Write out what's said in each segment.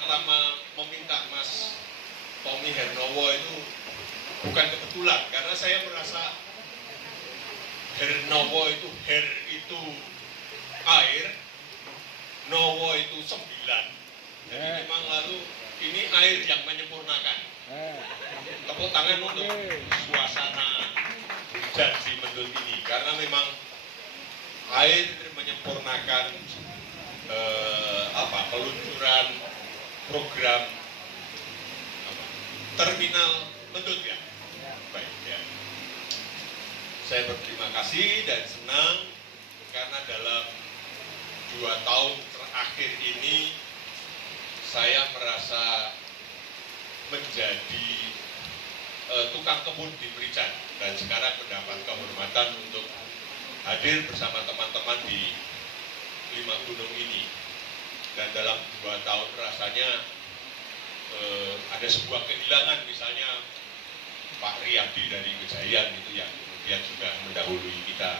pertama meminta Mas Tommy Hernowo itu bukan kebetulan, karena saya merasa Hernowo itu, Her itu air, Nowo itu 9. Jadi memang lalu ini air yang menyempurnakan. Tepuk tangan untuk suasana hujan si Mendut ini, karena memang air menyempurnakan peluncuran program terminal Mendut ya. Baik ya. Saya berterima kasih dan senang karena dalam 2 tahun terakhir ini saya merasa menjadi tukang kebun di Merican dan sekarang mendapat kehormatan untuk hadir bersama teman-teman di 5 gunung ini. Dan dalam 2 tahun rasanya ada sebuah kehilangan, misalnya Pak Riyadi dari Kejayaan itu yang kemudian juga mendahului kita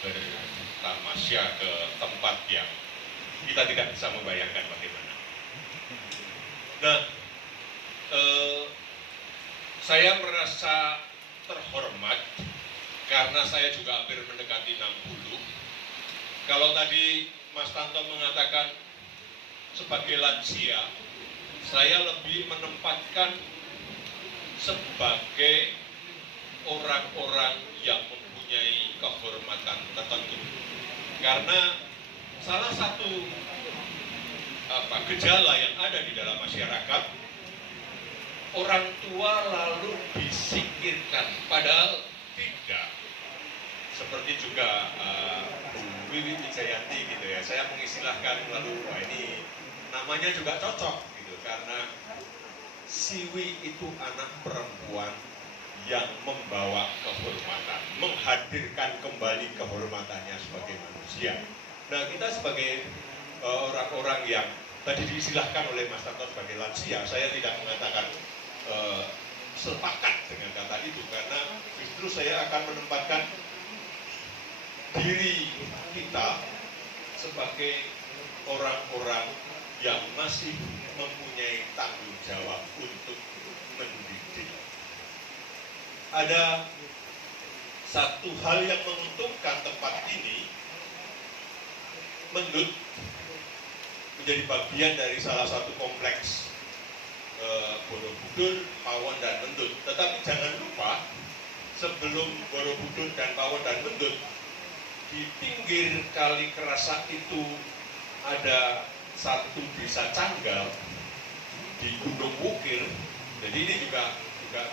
bertamasya ke tempat yang kita tidak bisa membayangkan bagaimana. Nah, saya merasa terhormat karena saya juga hampir mendekati 60. Kalau tadi Mas Tanto mengatakan sebagai lansia, saya lebih menempatkan sebagai orang-orang yang mempunyai kehormatan tertentu. Karena salah satu gejala yang ada di dalam masyarakat, orang tua lalu disingkirkan, padahal tidak. Seperti juga Bu Wiwi Wijayanti gitu ya, saya mengistilahkan lalu, wah ini namanya juga cocok gitu, karena Siwi itu anak perempuan yang membawa kehormatan, menghadirkan kembali kehormatannya sebagai manusia. Nah, kita sebagai orang-orang yang tadi diistilahkan oleh Mas Tanto sebagai lansia, saya tidak mengatakan sepakat dengan kata itu, karena justru saya akan menempatkan diri kita sebagai orang-orang yang masih mempunyai tanggung jawab untuk mendidik. Ada satu hal yang menguntungkan tempat ini, Mendut menjadi bagian dari salah satu kompleks Borobudur, Pawon, dan Mendut. Tetapi jangan lupa, sebelum Borobudur dan Pawon dan Mendut, di pinggir Kali Kerasak itu ada satu desa Canggal di Gunung Wukir. Jadi ini juga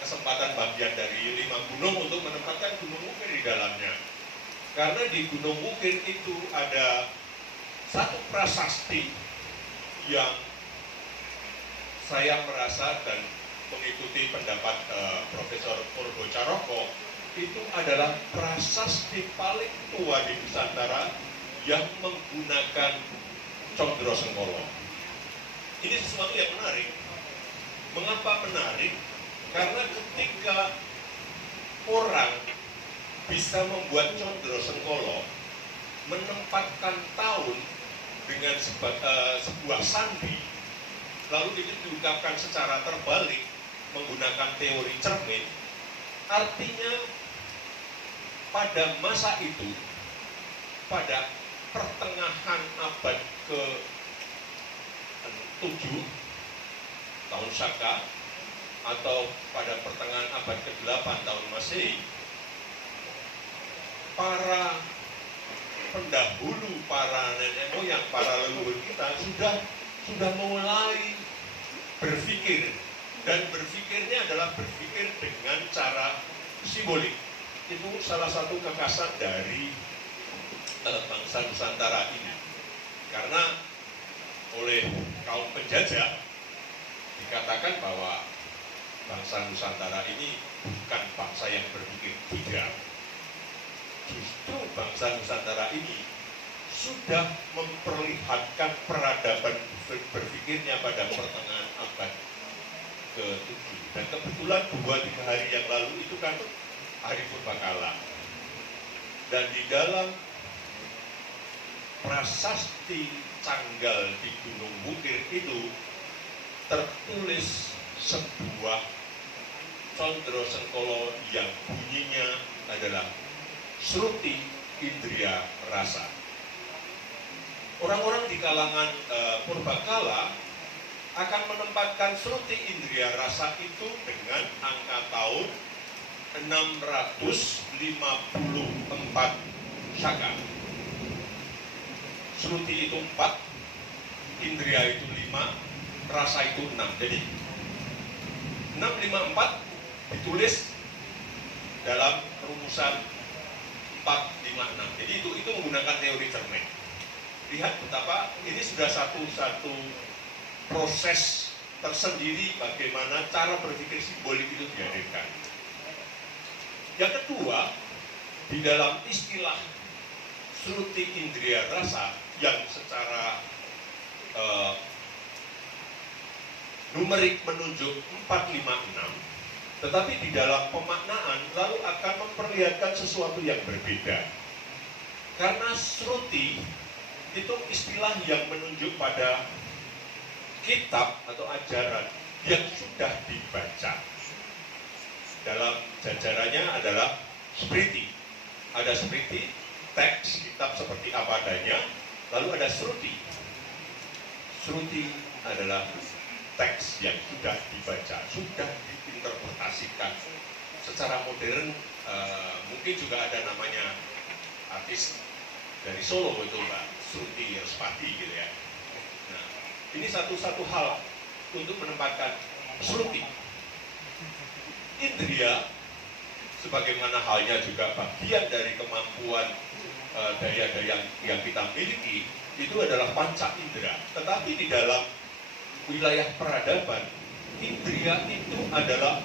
kesempatan bagian dari 5 gunung untuk menempatkan Gunung Wukir di dalamnya. Karena di Gunung Wukir itu ada satu prasasti yang saya merasa dan mengikuti pendapat Profesor Purbo Caroko, itu adalah prasasti paling tua di Nusantara yang menggunakan Condro Sengkolo. Ini sesuatu yang menarik. Mengapa menarik? Karena ketika orang bisa membuat Condro Sengkolo, menempatkan tahun dengan sebuah sandi, lalu itu diungkapkan secara terbalik menggunakan teori cermin, artinya pada masa itu, pada pertengahan abad ke-7 tahun Saka atau pada pertengahan abad ke-8 tahun Masehi, para pendahulu, para nenek moyang, para leluhur kita sudah mulai berpikir, dan berpikirnya adalah berpikir dengan cara simbolik. Itu salah satu kekhasan dari bangsa Nusantara ini, karena oleh kaum penjajah dikatakan bahwa bangsa Nusantara ini bukan bangsa yang berpikir bijak. Justru bangsa Nusantara ini sudah memperlihatkan peradaban berpikirnya pada pertengahan abad ke-7. Dan kebetulan 2-3 hari yang lalu itu kan Hari Purbakala. Dan di dalam prasasti Canggal di Gunung Wukir itu tertulis sebuah condro sengkolo yang bunyinya adalah Sruti Indriya Rasa. Orang-orang di kalangan purbakala akan menempatkan Sruti Indriya Rasa itu dengan angka tahun 654 Syaka. Sruti itu 4, Indriya itu 5, Rasa itu 6. Jadi 654 ditulis dalam rumusan 456. Jadi itu menggunakan teori cermin. Lihat betapa ini sudah satu proses tersendiri bagaimana cara berpikir simbolik itu dihadirkan. Yang kedua, di dalam istilah Sruti Indriya Rasa yang secara numerik menunjuk 456, tetapi di dalam pemaknaan lalu akan memperlihatkan sesuatu yang berbeda. Karena Sruti itu istilah yang menunjuk pada kitab atau ajaran yang sudah dibaca. Dalam jajarannya adalah Smriti. Ada Smriti, teks kitab seperti apa adanya, lalu ada Sruti. Sruti adalah teks yang sudah dibaca, sudah diinterpretasikan secara modern. Mungkin juga ada namanya artis dari Solo itu Mbak Sruti Respati gitu ya. Nah, ini satu hal untuk menempatkan Sruti. Indriya sebagaimana halnya juga bagian dari kemampuan daya-daya yang kita miliki itu adalah panca indera. Tetapi di dalam wilayah peradaban, indriya itu adalah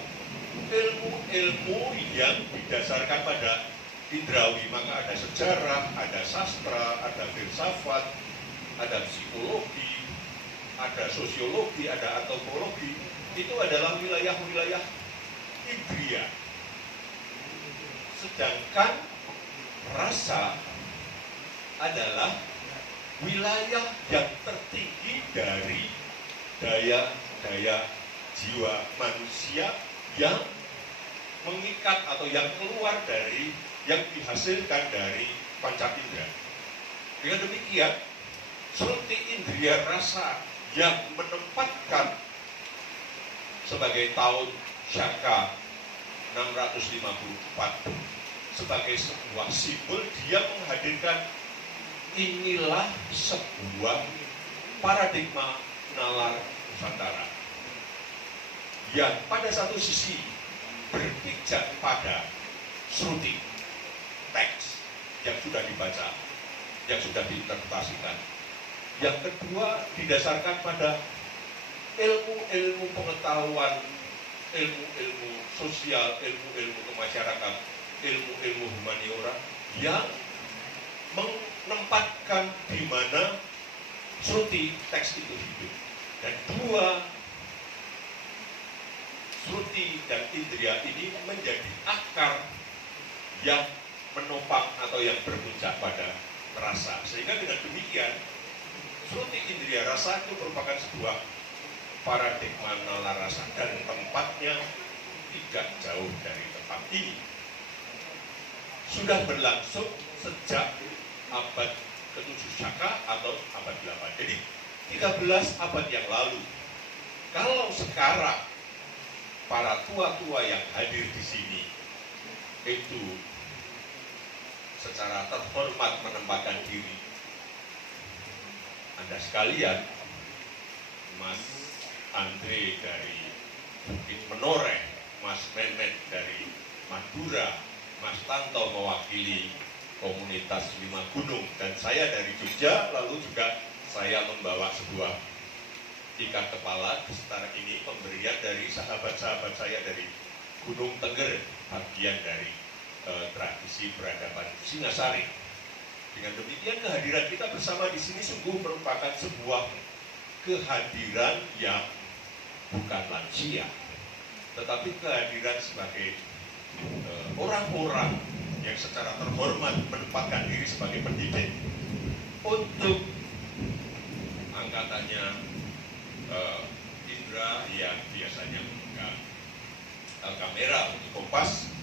ilmu-ilmu yang didasarkan pada indrawi. Maka ada sejarah, ada sastra, ada filsafat, ada psikologi, ada sosiologi, ada antropologi. Itu adalah wilayah-wilayah indriya. Sedangkan rasa adalah wilayah yang tertinggi dari daya-daya jiwa manusia yang mengikat atau yang keluar dari, yang dihasilkan dari panca indera. Dengan demikian, Sruti Indriya Rasa yang menempatkan sebagai tahun Syaka 654 sebagai sebuah simbol, dia menghadirkan inilah sebuah paradigma nalar Nusantara yang pada satu sisi berpijak pada Sruti, teks yang sudah dibaca, yang sudah diinterpretasikan. Yang kedua didasarkan pada ilmu-ilmu pengetahuan, ilmu-ilmu sosial, ilmu-ilmu kemasyarakat, ilmu-ilmu humaniora yang menempatkan di mana Sruti teks itu hidup. Dan dua Sruti dan Indriya ini menjadi akar yang menopang atau yang berpuncak pada rasa. Sehingga dengan demikian Sruti Indriya Rasa itu merupakan sebuah paradigma nalar rasa dan tempatnya tidak jauh dari tempat ini. Sudah berlangsung sejak abad ke-7 Syaka atau abad 8. Jadi 13 abad yang lalu. Kalau sekarang para tua-tua yang hadir di sini itu secara terhormat menempatkan diri, Anda sekalian, Mas Andre dari Bukit Menoreh, Mas Memet dari Madura, Mas Tanto mewakili komunitas Lima Gunung, dan saya dari Jogja. Lalu juga saya membawa sebuah ikat kepala beserta ini pemberian dari sahabat-sahabat saya dari Gunung Tengger, bagian dari tradisi peradaban Singasari. Dengan demikian kehadiran kita bersama di sini sungguh merupakan sebuah kehadiran yang bukan lansia, tetapi kehadiran sebagai orang-orang yang secara terhormat menempatkan diri sebagai pendidik untuk katanya Indra yang biasanya memegang kamera untuk Kompas,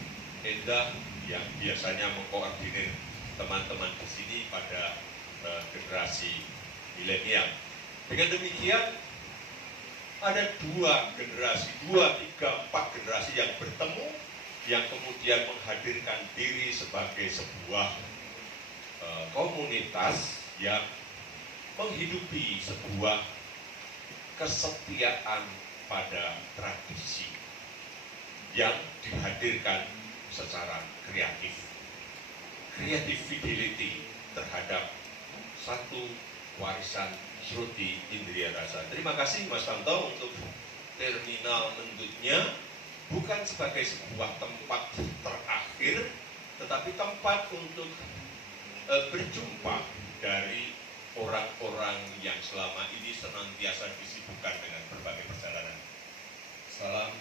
Endah yang biasanya mengkoordinir teman-teman di sini pada generasi milenial. Dengan demikian ada dua generasi, 2, 3, 4 generasi yang bertemu, yang kemudian menghadirkan diri sebagai sebuah komunitas yang menghidupi sebuah kesetiaan pada tradisi yang dihadirkan secara kreatif. Creative fidelity terhadap satu warisan Sruti Indria Rasa. Terima kasih Mas Tanto untuk terminal Mendutnya, bukan sebagai sebuah tempat terakhir, tetapi tempat untuk berjumpa dari orang-orang yang selama ini senantiasa disibukkan dengan berbagai perjalanan. Salam